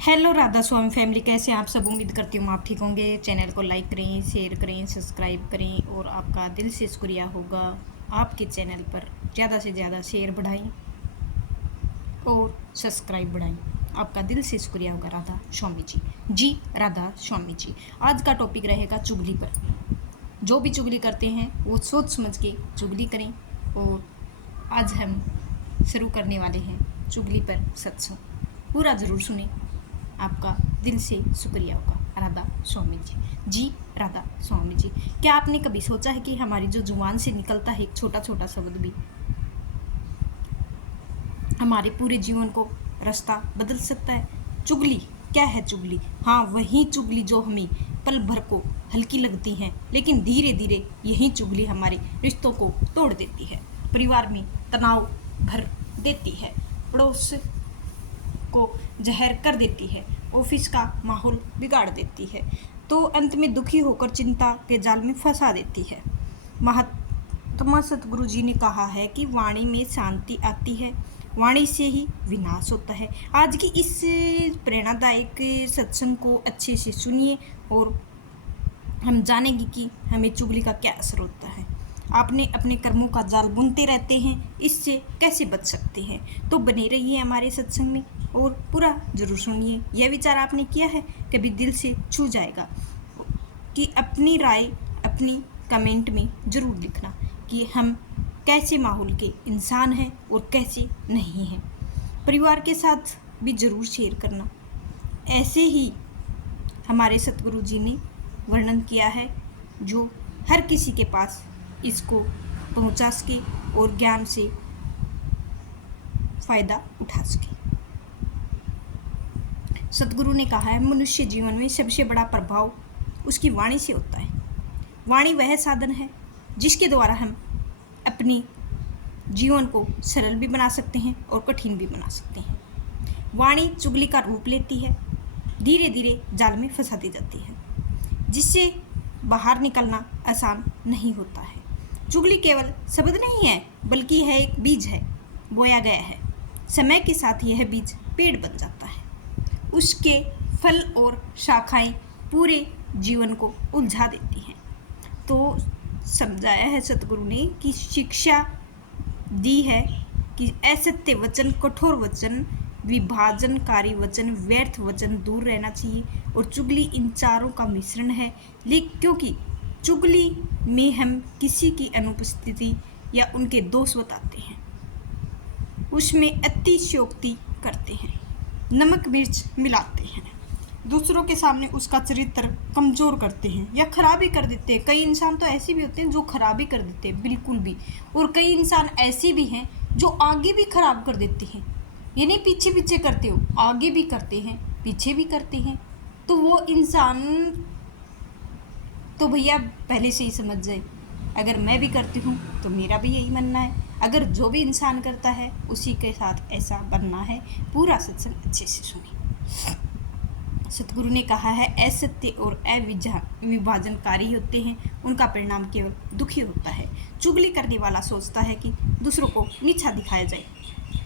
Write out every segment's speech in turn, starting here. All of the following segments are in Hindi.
हेलो राधा स्वामी फैमिली, कैसे हैं आप सब। उम्मीद करती हूँ आप ठीक होंगे। चैनल को लाइक करें, शेयर करें, सब्सक्राइब करें और आपका दिल से शुक्रिया होगा। आपके चैनल पर ज़्यादा से ज़्यादा शेयर बढ़ाएं और सब्सक्राइब बढ़ाएं। आपका दिल से शुक्रिया होगा राधा स्वामी जी। जी राधा स्वामी जी। आज का टॉपिक रहेगा चुगली पर। जो भी चुगली करते हैं वो सोच समझ के चुगली करें। और आज हम शुरू करने वाले हैं चुगली पर सत्संग। पूरा ज़रूर सुने, आपका दिल से शुक्रिया होगा राधा स्वामी जी। जी राधा स्वामी जी। क्या आपने कभी सोचा है कि हमारी जो जुबान से निकलता है एक छोटा छोटा शब्द भी हमारे पूरे जीवन को रास्ता बदल सकता है। चुगली क्या है? चुगली, हाँ वही चुगली जो हमें पल भर को हल्की लगती है, लेकिन धीरे धीरे यही चुगली हमारे रिश्तों को तोड़ देती है, परिवार में तनाव भर देती है, पड़ोस को जहर कर देती है, ऑफिस का माहौल बिगाड़ देती है, तो अंत में दुखी होकर चिंता के जाल में फंसा देती है। महात्मा सतगुरु जी ने कहा है कि वाणी में शांति आती है, वाणी से ही विनाश होता है। आज की इस प्रेरणादायक सत्संग को अच्छे से सुनिए और हम जानेंगे कि हमें चुगली का क्या असर होता है। आपने अपने कर्मों का जाल बुनते रहते हैं, इससे कैसे बच सकते हैं? तो बने रहिए हमारे सत्संग में और पूरा जरूर सुनिए। यह विचार आपने किया है, कभी दिल से छू जाएगा कि अपनी राय अपनी कमेंट में ज़रूर लिखना कि हम कैसे माहौल के इंसान हैं और कैसे नहीं हैं। परिवार के साथ भी ज़रूर शेयर करना। ऐसे ही हमारे सतगुरु जी ने वर्णन किया है, जो हर किसी के पास इसको पहुंचा सके और ज्ञान से फायदा उठा सके। सतगुरु ने कहा है, मनुष्य जीवन में सबसे बड़ा प्रभाव उसकी वाणी से होता है। वाणी वह साधन है जिसके द्वारा हम अपने जीवन को सरल भी बना सकते हैं और कठिन भी बना सकते हैं। वाणी चुगली का रूप लेती है, धीरे धीरे जाल में फंसा दी जाती है, जिससे बाहर निकलना आसान नहीं होता है। चुगली केवल शब्द नहीं है, बल्कि यह एक बीज है, बोया गया है। समय के साथ यह बीज पेड़ बन जाता है, उसके फल और शाखाएं पूरे जीवन को उलझा देती हैं। तो समझाया है सतगुरु ने कि शिक्षा दी है कि असत्य वचन, कठोर वचन, विभाजनकारी वचन, व्यर्थ वचन दूर रहना चाहिए। और चुगली इन चारों का मिश्रण है, लेकिन क्योंकि चुगली में हम किसी की अनुपस्थिति या उनके दोष बताते हैं, उसमें अतिशयोक्ति करते हैं, नमक मिर्च मिलाते हैं, दूसरों के सामने उसका चरित्र कमज़ोर करते हैं या खराबी कर देते हैं। कई इंसान तो ऐसे भी होते हैं जो खराबी कर देते हैं बिल्कुल भी, और कई इंसान ऐसे भी हैं जो आगे भी खराब कर देते हैं। ये नहीं पीछे पीछे करते हो, आगे भी करते हैं पीछे भी करते हैं। तो वो इंसान तो भैया पहले से ही समझ जाए, अगर मैं भी करती हूँ तो मेरा भी यही बनना है। अगर जो भी इंसान करता है उसी के साथ ऐसा बनना है। पूरा सत्संग अच्छे से सुनिए। सतगुरु ने कहा है, असत्य और अविभाजनकारी होते हैं, उनका परिणाम केवल दुखी होता है। चुगली करने वाला सोचता है कि दूसरों को नीचा दिखाया जाए,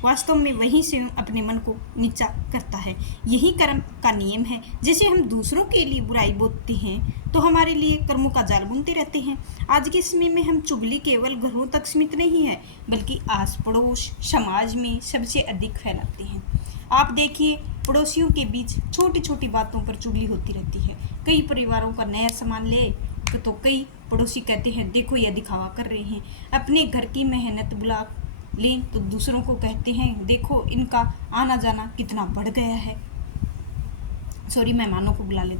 वास्तव में वही स्वयं अपने मन को नीचा करता है। यही कर्म का नियम है। जैसे हम दूसरों के लिए बुराई बोलते हैं तो हमारे लिए कर्मों का जाल बुनते रहते हैं। आज के समय में हम चुगली केवल घरों तक सीमित नहीं है, बल्कि आस पड़ोस समाज में सबसे अधिक फैलाते हैं। आप देखिए, पड़ोसियों के बीच छोटी छोटी बातों पर चुगली होती रहती है। कई परिवारों का नया सामान ले तो कई पड़ोसी कहते हैं, देखो यह दिखावा कर रहे हैं। अपने घर की मेहनत बुला लें तो दूसरों को कहते हैं, देखो इनका आना जाना कितना बढ़ गया है। सॉरी, मेहमानों को बुला ले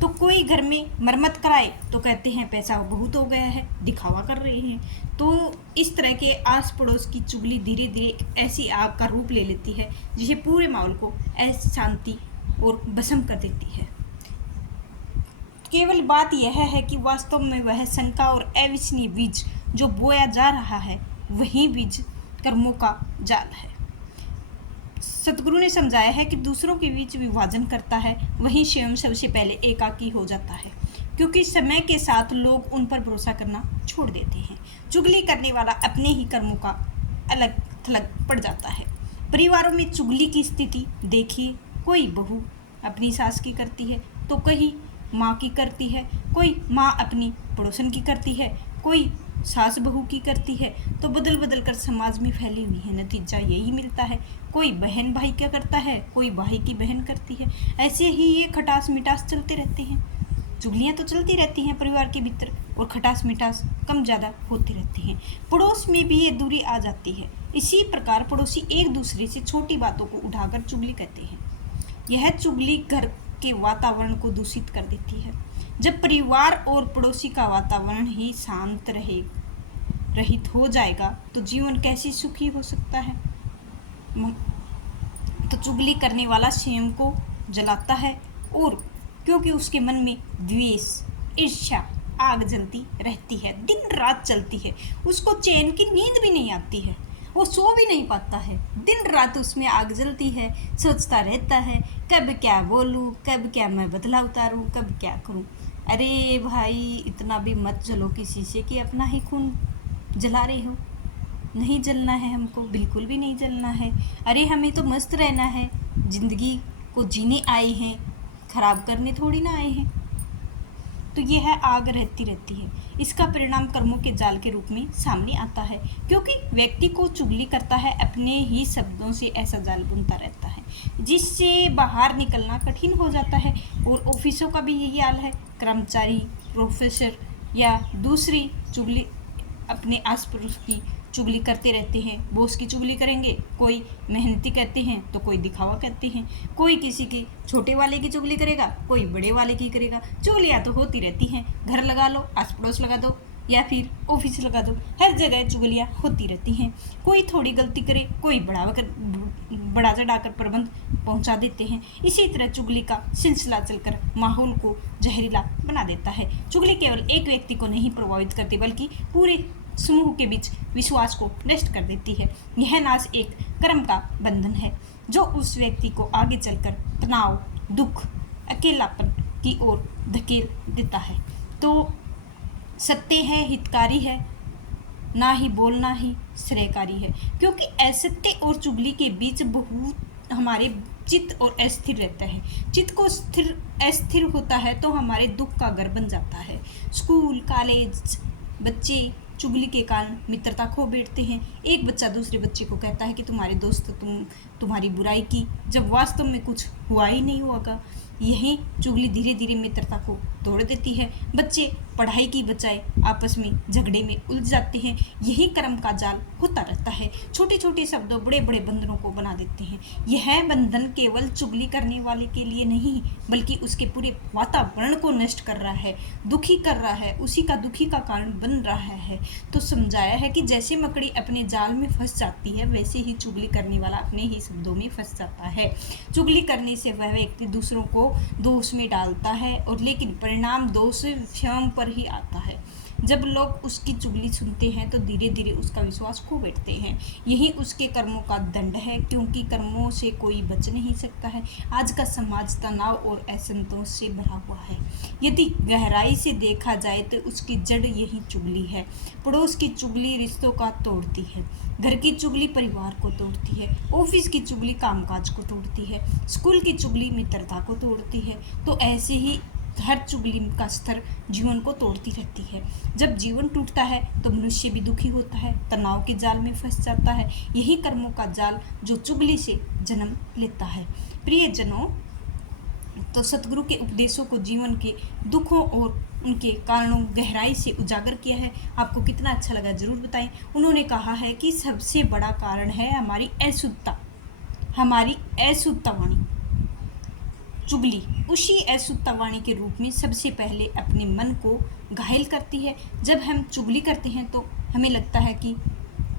तो कोई घर में मरम्मत कराए तो कहते हैं पैसा बहुत हो गया है, दिखावा कर रहे हैं। तो इस तरह के आस पड़ोस की चुगली धीरे धीरे ऐसी आग का रूप ले लेती है जिसे पूरे माहौल को अशांति और भस्म कर देती है। केवल बात यह है कि वास्तव में वह शंका और अविश्वसनीय बीज जो बोया जा रहा है, वही बीज कर्मों का जाल है। सतगुरु ने समझाया है कि दूसरों के बीच विभाजन करता है, वही स्वयं सबसे पहले एकाकी हो जाता है, क्योंकि समय के साथ लोग उन पर भरोसा करना छोड़ देते हैं। चुगली करने वाला अपने ही कर्मों का अलग थलग पड़ जाता है। परिवारों में चुगली की स्थिति देखिए, कोई बहू अपनी सास की करती है, तो कहीं माँ की करती है, कोई माँ अपनी पड़ोसन की करती है, कोई सास बहू की करती है। तो बदल बदल कर समाज में फैली हुई है, नतीजा यही मिलता है। कोई बहन भाई क्या करता है, कोई भाई की बहन करती है। ऐसे ही ये खटास मिठास चलते रहते हैं। चुगलियाँ तो चलती रहती हैं परिवार के भीतर, और खटास मिठास कम ज़्यादा होती रहती हैं। पड़ोस में भी ये दूरी आ जाती है। इसी प्रकार पड़ोसी एक दूसरे से छोटी बातों को उठाकर चुगली कहते हैं। यह चुगली घर के वातावरण को दूषित कर देती है। जब परिवार और पड़ोसी का वातावरण ही शांत रहित हो जाएगा तो जीवन कैसे सुखी हो सकता है। तो चुगली करने वाला स्वयं को जलाता है, और क्योंकि उसके मन में द्वेष, ईर्ष्या, आग जलती रहती है, दिन रात चलती है। उसको चैन की नींद भी नहीं आती है, वो सो भी नहीं पाता है। दिन रात उसमें आग जलती है, सोचता रहता है कब क्या बोलूँ, कब क्या मैं बदला उतारूँ, कब क्या करूँ। अरे भाई, इतना भी मत जलो किसी से कि अपना ही खून जला रहे हो। नहीं जलना है हमको, बिल्कुल भी नहीं जलना है। अरे हमें तो मस्त रहना है, ज़िंदगी को जीने आए हैं, खराब करने थोड़ी ना आए हैं। तो यह आग रहती रहती है। इसका परिणाम कर्मों के जाल के रूप में सामने आता है, क्योंकि व्यक्ति को चुगली करता है, अपने ही शब्दों से ऐसा जाल बुनता रहता है जिससे बाहर निकलना कठिन हो जाता है। और ऑफिसों का भी यही हाल है। कर्मचारी, प्रोफेसर या दूसरी चुगली अपने आस पड़ोस की चुगली करते रहते हैं। बॉस की चुगली करेंगे, कोई मेहनती कहते हैं तो कोई दिखावा कहते हैं, कोई किसी के छोटे वाले की चुगली करेगा, कोई बड़े वाले की करेगा। चुगलियाँ तो होती रहती हैं। घर लगा लो, आस पड़ोस लगा दो, या फिर ऑफिस लगा दो, हर जगह चुगलियाँ होती रहती हैं। कोई थोड़ी गलती करे, कोई बड़ा चढ़ाकर प्रबंध पहुंचा देते हैं। इसी तरह चुगली का सिलसिला चलकर माहौल को जहरीला बना देता है। चुगली केवल एक व्यक्ति को नहीं प्रभावित करती, बल्कि पूरे समूह के बीच विश्वास को नष्ट कर देती है। यह नाश एक कर्म का बंधन है जो उस व्यक्ति को आगे चलकर तनाव, दुख, अकेलापन की ओर धकेल देता है। तो सत्य है, हितकारी है, ना ही बोलना ही श्रेयकारी है, क्योंकि असत्य और चुगली के बीच बहुत हमारे चित्त और अस्थिर रहता है। चित्त को अस्थिर होता है तो हमारे दुख का घर बन जाता है। स्कूल, कॉलेज, बच्चे चुगली के कारण मित्रता खो बैठते हैं। एक बच्चा दूसरे बच्चे को कहता है कि तुम्हारे दोस्त तुम्हारी बुराई की, जब वास्तव में कुछ हुआ ही नहीं होगा। यही चुगली धीरे धीरे मित्रता को तोड़ देती है। बच्चे पढ़ाई की बजाय आपस में झगड़े में उलझ जाते हैं। यही कर्म का जाल होता रहता है। छोटे छोटे शब्दों बड़े बड़े बंधनों को बना देते हैं। यह बंधन केवल चुगली करने वाले के लिए नहीं, बल्कि उसके पूरे वातावरण को नष्ट कर रहा है, दुखी कर रहा है, उसी का दुखी का कारण बन रहा है। तो समझाया है कि जैसे मकड़ी अपने जाल में फंस जाती है, वैसे ही चुगली करने वाला अपने ही शब्दों में फंस जाता है। चुगली करने से वह व्यक्ति दूसरों को दोष में डालता है, और लेकिन परिणाम दोष स्वयं पर ही आता है। जब लोग उसकी चुगली सुनते हैं तो धीरे धीरे उसका विश्वास खो बैठते हैं। यही उसके कर्मों का दंड है, क्योंकि कर्मों से कोई बच नहीं सकता है। आज का समाज तनाव और असंतोष से भरा हुआ है। यदि गहराई से देखा जाए तो उसकी जड़ यही चुगली है। पड़ोस की चुगली रिश्तों का तोड़ती है, घर की चुगली परिवार को तोड़ती है, ऑफिस की चुगली कामकाज को तोड़ती है, स्कूल की चुगली मित्रता को तोड़ती है। तो ऐसे ही हर चुगली का स्तर जीवन को तोड़ती रहती है। जब जीवन टूटता है तो मनुष्य भी दुखी होता है, तनाव के जाल में फंस जाता है। यही कर्मों का जाल जो चुगली से जन्म लेता है। प्रियजनों, तो सतगुरु के उपदेशों को जीवन के दुखों और उनके कारणों गहराई से उजागर किया है। आपको कितना अच्छा लगा जरूर बताएं। उन्होंने कहा है कि सबसे बड़ा कारण है हमारी अशुद्धता, हमारी अशुद्धता वाणी। चुगली उसी अशुद्धता वाणी के रूप में सबसे पहले अपने मन को घायल करती है। जब हम चुगली करते हैं तो हमें लगता है कि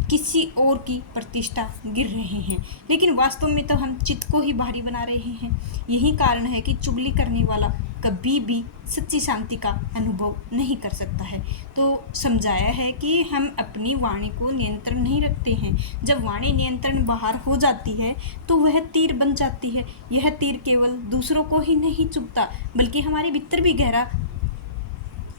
किसी और की प्रतिष्ठा गिर रहे हैं, लेकिन वास्तव में तो हम चित्त को ही भारी बना रहे हैं। यही कारण है कि चुगली करने वाला कभी भी सच्ची शांति का अनुभव नहीं कर सकता है। तो समझाया है कि हम अपनी वाणी को नियंत्रण नहीं रखते हैं। जब वाणी नियंत्रण बाहर हो जाती है तो वह तीर बन जाती है। यह तीर केवल दूसरों को ही नहीं चुभता, बल्कि हमारे भीतर भी गहरा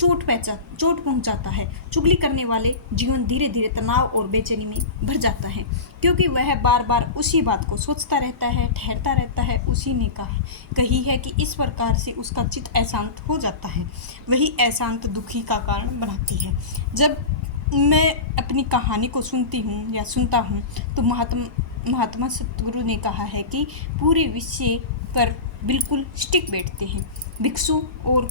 चोट पहुंचाता है। चुगली करने वाले जीवन धीरे धीरे तनाव और बेचैनी में भर जाता है, क्योंकि वह बार बार उसी बात को सोचता रहता है, ठहरता रहता है। उसी ने कही है कि इस प्रकार से उसका चित्त अशांत हो जाता है। वही अशांत दुखी का कारण बनाती है। जब मैं अपनी कहानी को सुनती हूँ या सुनता हूँ तो महात्मा सतगुरु ने कहा है कि पूरे विषय पर बिल्कुल स्टिक बैठते हैं। भिक्षु और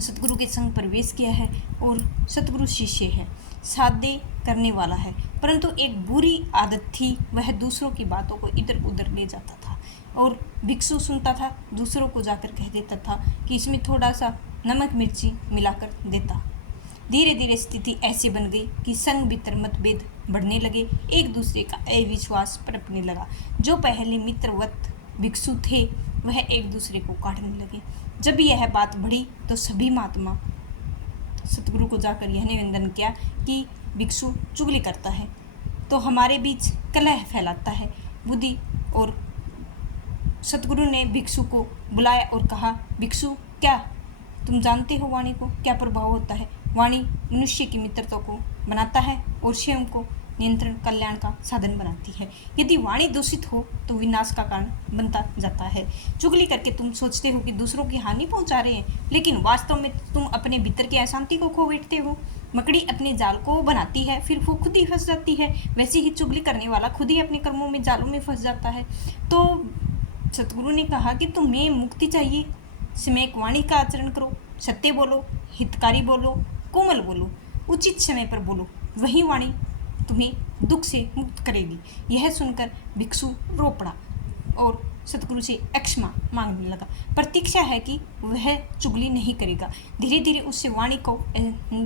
सतगुरु के संग प्रवेश किया है और सतगुरु शिष्य है, सादे करने वाला है, परंतु एक बुरी आदत थी, वह दूसरों की बातों को इधर उधर ले जाता था। और भिक्षु सुनता था, दूसरों को जाकर कह देता था कि इसमें थोड़ा सा नमक मिर्ची मिलाकर देता। धीरे धीरे स्थिति ऐसी बन गई कि संग भीतर मतभेद बढ़ने लगे, एक दूसरे का अविश्वास पनपने लगा। जो पहले मित्रवत भिक्षु थे वह एक दूसरे को काटने लगे। जब यह बात बढ़ी तो सभी महात्मा सतगुरु को जाकर यह निवेदन किया कि भिक्षु चुगली करता है तो हमारे बीच कलह फैलाता है बुद्धि। और सतगुरु ने भिक्षु को बुलाया और कहा, भिक्षु क्या तुम जानते हो वाणी को क्या प्रभाव होता है? वाणी मनुष्य की मित्रता को बनाता है और स्वयं को नियंत्रण कल्याण का साधन बनाती है। यदि वाणी दूषित हो तो विनाश का कारण बनता जाता है। चुगली करके तुम सोचते हो कि दूसरों की हानि पहुंचा रहे हैं, लेकिन वास्तव में तुम अपने भीतर की अशांति को खो बैठते हो। मकड़ी अपने जाल को बनाती है, फिर वो खुद ही फंस जाती है। वैसे ही चुगली करने वाला खुद ही अपने कर्मों में जालों में फंस जाता है। तो सतगुरु ने कहा कि तुम्हें मुक्ति चाहिए, सम्यक वाणी का आचरण करो, सत्य बोलो, हितकारी बोलो, कोमल बोलो, उचित समय पर बोलो, वही वाणी तुम्हें दुख से मुक्त करेगी। यह सुनकर भिक्षु रो पड़ा और सतगुरु से क्षमा मांगने लगा। प्रतीक्षा है कि वह चुगली नहीं करेगा। धीरे धीरे उससे वाणी को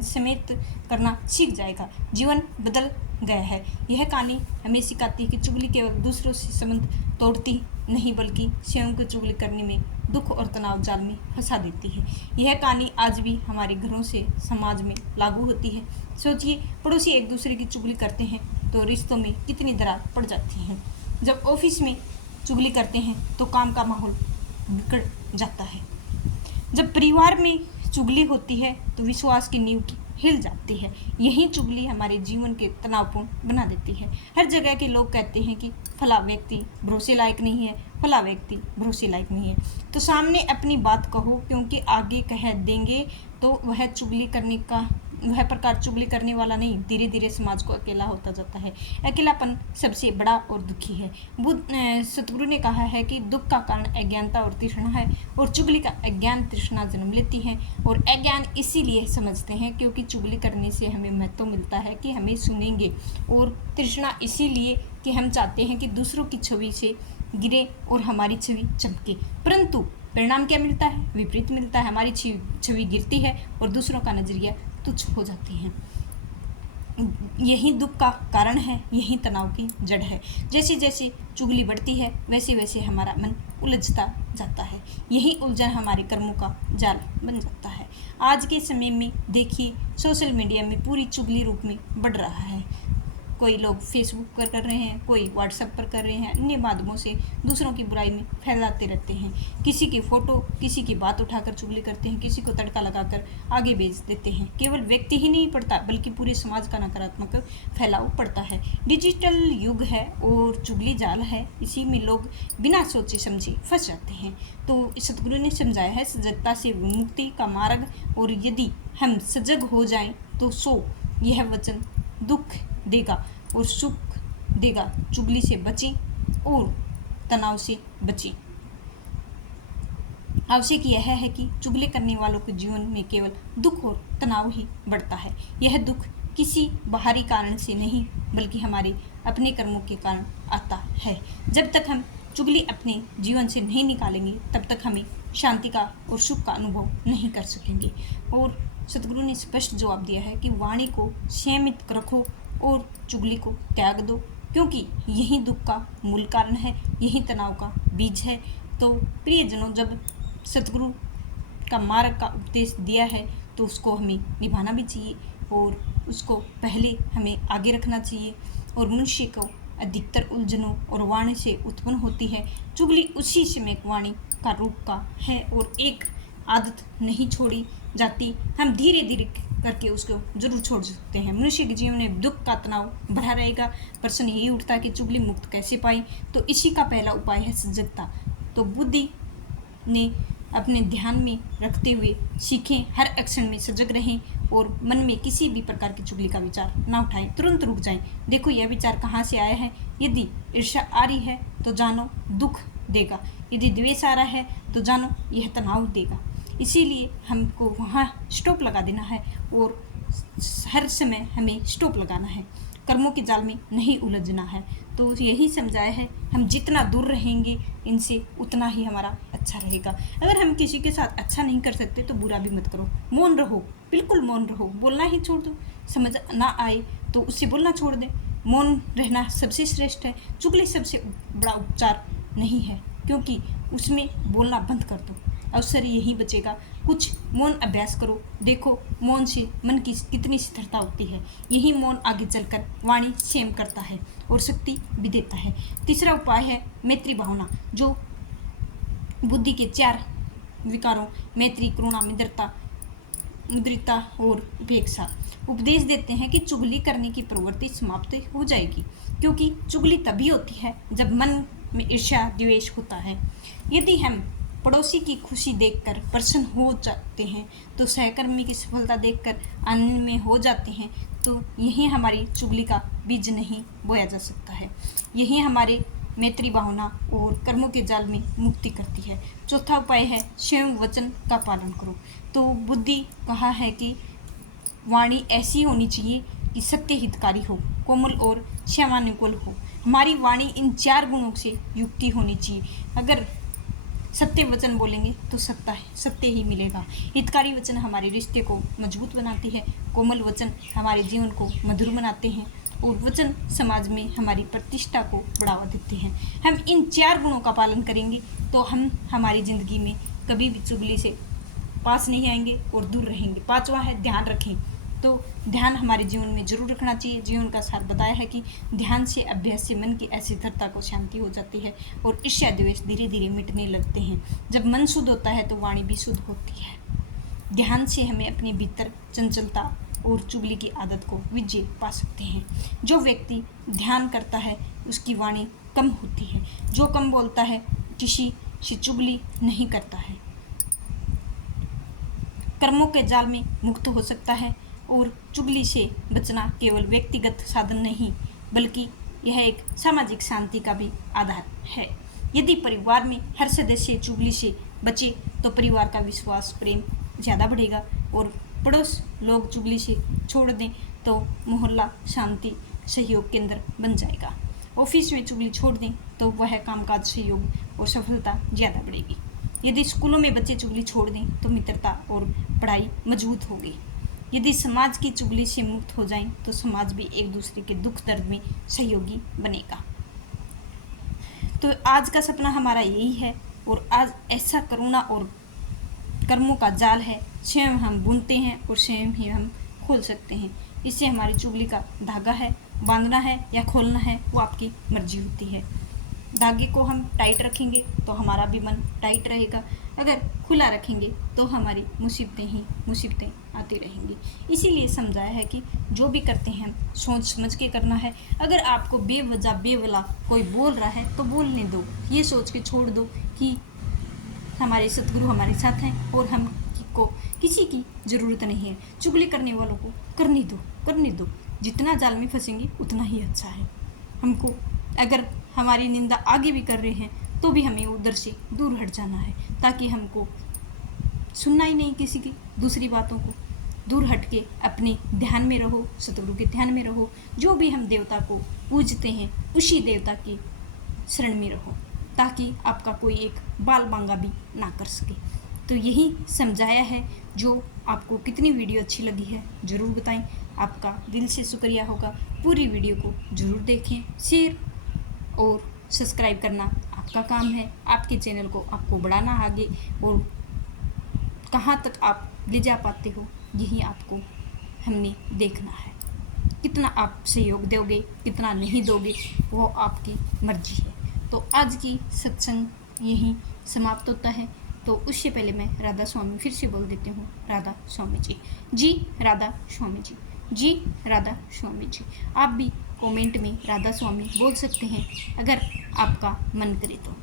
समेत करना सीख जाएगा। जीवन बदल गया है। यह कहानी हमें सिखाती है कि चुगली केवल दूसरों से संबंध तोड़ती नहीं, बल्कि स्वयं को चुगली करने में दुख और तनाव जाल में फंसा देती है। यह कहानी आज भी हमारे घरों से समाज में लागू होती है। सोचिए, पड़ोसी एक दूसरे की चुगली करते हैं तो रिश्तों में कितनी दरार पड़ जाती है। जब ऑफिस में चुगली करते हैं तो काम का माहौल बिगड़ जाता है। जब परिवार में चुगली होती है तो विश्वास की नींव हिल जाती है। यही चुगली हमारे जीवन के तनावपूर्ण बना देती है। हर जगह के लोग कहते हैं कि फला व्यक्ति भरोसे लायक नहीं है, फला व्यक्ति भरोसे लायक नहीं है, तो सामने अपनी बात कहो, क्योंकि आगे कह देंगे तो वह प्रकार चुगली करने वाला नहीं, धीरे धीरे समाज को अकेला होता जाता है। अकेलापन सबसे बड़ा और दुखी है। सतगुरु ने कहा है कि दुख का कारण अज्ञानता और तृष्णा है, और चुगली का अज्ञान तृष्णा जन्म लेती है। और अज्ञान इसीलिए समझते हैं क्योंकि चुगली करने से हमें महत्व मिलता है कि हमें सुनेंगे, और तृष्णा इसीलिए कि हम चाहते हैं कि दूसरों की छवि से गिरे और हमारी छवि चमके, परंतु परिणाम क्या मिलता है? विपरीत मिलता है। हमारी छवि गिरती है और दूसरों का नजरिया तुच्छ हो जाती है। यही दुख का कारण है, यही तनाव की जड़ है। जैसे जैसे चुगली बढ़ती है वैसे वैसे हमारा मन उलझता जाता है। यही उलझन हमारे कर्मों का जाल बन जाता है। आज के समय में देखिए, सोशल मीडिया में पूरी चुगली रूप में बढ़ रहा है। कोई लोग फेसबुक पर कर रहे हैं, कोई व्हाट्सएप पर कर रहे हैं, अन्य माध्यमों से दूसरों की बुराई में फैलाते रहते हैं। किसी की फ़ोटो, किसी की बात उठाकर चुगली करते हैं, किसी को तड़का लगाकर आगे भेज देते हैं। केवल व्यक्ति ही नहीं पड़ता, बल्कि पूरे समाज का नकारात्मक फैलाव पड़ता है। डिजिटल युग है और चुगली जाल है, इसी में लोग बिना सोचे समझे फंस जाते हैं। तो सतगुरु ने समझाया है सजगता से विमुक्ति का मार्ग, और यदि हम सजग हो जाएं तो यह वचन दुख देगा और सुख देगा। चुगली से बचें और तनाव से बचें। आवश्यक यह है कि चुगली करने वालों के जीवन में केवल दुख और तनाव ही बढ़ता है। यह दुख किसी बाहरी कारण से नहीं, बल्कि हमारे अपने कर्मों के कारण आता है। जब तक हम चुगली अपने जीवन से नहीं निकालेंगे, तब तक हमें शांति का और सुख का अनुभव नहीं कर सकेंगे। और सतगुरु ने स्पष्ट जवाब दिया है कि वाणी को संयमित रखो और चुगली को त्याग दो, क्योंकि यही दुख का मूल कारण है, यही तनाव का बीज है। तो प्रियजनों, जब सतगुरु का मार्ग का उपदेश दिया है तो उसको हमें निभाना भी चाहिए और उसको पहले हमें आगे रखना चाहिए। और मनुष्य को अधिकतर उलझनों और वाणी से उत्पन्न होती है। चुगली उसी समय वाणी का रूप का है और एक आदत नहीं छोड़ी जाती, हम धीरे धीरे करके उसको जरूर छोड़ सकते हैं। मनुष्य के जीवन में दुख का तनाव भरा रहेगा। प्रश्न यही उठता है कि चुगली मुक्त कैसे पाई। तो इसी का पहला उपाय है सजगता। तो बुद्धि ने अपने ध्यान में रखते हुए सीखें, हर एक्शन में सजग रहें और मन में किसी भी प्रकार की चुगली का विचार ना उठाएं, तुरंत रुक जाएं। देखो यह विचार कहाँ से आया है। यदि ईर्ष्या आ रही है तो जानो दुख देगा, यदि द्वेष आ रहा है तो जानो यह तनाव देगा। इसीलिए हमको वहाँ स्टॉप लगा देना है और हर समय हमें स्टॉप लगाना है, कर्मों के जाल में नहीं उलझना है। तो यही समझाया है, हम जितना दूर रहेंगे इनसे उतना ही हमारा अच्छा रहेगा। अगर हम किसी के साथ अच्छा नहीं कर सकते तो बुरा भी मत करो, मौन रहो, बिल्कुल मौन रहो, बोलना ही छोड़ दो। समझ ना आए तो उससे बोलना छोड़ दे, मौन रहना सबसे श्रेष्ठ है। चुगली सबसे बड़ा उपचार नहीं है, क्योंकि उसमें बोलना बंद कर दो, अवसर यही बचेगा। कुछ मौन अभ्यास करो, देखो मौन से मन की कितनी स्थिरता होती है। यही मौन आगे चलकर वाणी संयम करता है और शक्ति भी देता है। तीसरा उपाय है मैत्री भावना, जो बुद्धि के 4 विकारों मैत्री, करुणा, मुद्रिता और उपेक्षा उपदेश देते हैं कि चुगली करने की प्रवृत्ति समाप्त हो जाएगी, क्योंकि चुगली तभी होती है जब मन में ईर्ष्या द्वेष होता है। यदि हम पड़ोसी की खुशी देखकर प्रसन्न हो जाते हैं, तो सहकर्मी की सफलता देखकर आनंद में हो जाते हैं, तो यही हमारी चुगली का बीज नहीं बोया जा सकता है। यही हमारे मैत्री भावना और कर्मों के जाल में मुक्ति करती है। चौथा उपाय है स्वयं वचन का पालन करो। तो बुद्धि कहा है कि वाणी ऐसी होनी चाहिए कि सत्य हितकारी हो, कोमल और क्षमानुकूल हो। हमारी वाणी इन 4 गुणों से युक्ति होनी चाहिए। अगर सत्य वचन बोलेंगे तो सत्य ही मिलेगा। हितकारी वचन हमारे रिश्ते को मजबूत बनाते हैं, कोमल वचन हमारे जीवन को मधुर बनाते हैं और वचन समाज में हमारी प्रतिष्ठा को बढ़ावा देते हैं। हम इन 4 गुणों का पालन करेंगे तो हम हमारी ज़िंदगी में कभी भी चुगली से पास नहीं आएंगे और दूर रहेंगे। 5वां है ध्यान रखें। तो ध्यान हमारे जीवन में जरूर रखना चाहिए। जीवन का सार बताया है कि ध्यान से, अभ्यास से मन की अस्थिरता को शांति हो जाती है और ईर्ष्या द्वेष धीरे धीरे मिटने लगते हैं। जब मन शुद्ध होता है तो वाणी भी शुद्ध होती है। ध्यान से हमें अपने भीतर चंचलता और चुगली की आदत को विजय पा सकते हैं। जो व्यक्ति ध्यान करता है उसकी वाणी कम होती है, जो कम बोलता है किसी से चुगली नहीं करता है, कर्मों के जाल में मुक्त हो सकता है। और चुगली से बचना केवल व्यक्तिगत साधन नहीं, बल्कि यह एक सामाजिक शांति का भी आधार है। यदि परिवार में हर सदस्य चुगली से बचे तो परिवार का विश्वास, प्रेम ज़्यादा बढ़ेगा और पड़ोस लोग चुगली से छोड़ दें तो मोहल्ला शांति सहयोग केंद्र बन जाएगा। ऑफिस में चुगली छोड़ दें तो वह कामकाज, सहयोग और सफलता ज़्यादा बढ़ेगी। यदि स्कूलों में बच्चे चुगली छोड़ दें तो मित्रता और पढ़ाई मजबूत होगी। यदि समाज की चुगली से मुक्त हो जाएं तो समाज भी एक दूसरे के दुख दर्द में सहयोगी बनेगा। तो आज का सपना हमारा यही है और आज ऐसा करुणा और कर्मों का जाल है, स्वयं हम बुनते हैं और स्वयं ही हम खोल सकते हैं। इससे हमारी चुगली का धागा है, बांधना है या खोलना है वो आपकी मर्जी होती है। धागे को हम टाइट रखेंगे तो हमारा भी मन टाइट रहेगा, अगर खुला रखेंगे तो हमारी मुसीबतें ही मुसीबतें आती रहेंगी। इसीलिए समझाया है कि जो भी करते हैं सोच समझ के करना है। अगर आपको बेवजह बेवला कोई बोल रहा है तो बोलने दो, ये सोच के छोड़ दो कि हमारे सतगुरु हमारे साथ हैं और हम को किसी की ज़रूरत नहीं है। चुगली करने वालों को करने दो। जितना जाल में फंसेंगे उतना ही अच्छा है। हमको अगर हमारी निंदा आगे भी कर रहे हैं तो भी हमें उधर से दूर हट जाना है, ताकि हमको सुनना ही नहीं किसी की दूसरी बातों को। दूर हट के अपने ध्यान में रहो, सतगुरु के ध्यान में रहो। जो भी हम देवता को पूजते हैं उसी देवता की शरण में रहो, ताकि आपका कोई एक बाल बांगा भी ना कर सके। तो यही समझाया है। जो आपको कितनी वीडियो अच्छी लगी है ज़रूर बताएं। आपका दिल से शुक्रिया होगा। पूरी वीडियो को ज़रूर देखें, शेयर और सब्सक्राइब करना आपका काम है। आपके चैनल को आपको बढ़ाना आगे और कहाँ तक आप ले जा पाते हो यही आपको हमने देखना है। कितना आप सहयोग दोगे, कितना नहीं दोगे, वो आपकी मर्जी है। तो आज की सत्संग यहीं समाप्त होता है। तो उससे पहले मैं राधा स्वामी फिर से बोल देती हूँ, राधा स्वामी जी। जी राधा स्वामी जी। जी राधा स्वामी जी। आप भी कमेंट में राधा स्वामी बोल सकते हैं अगर आपका मन करे तो।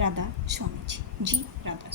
राधा स्वामी जी। जी राधा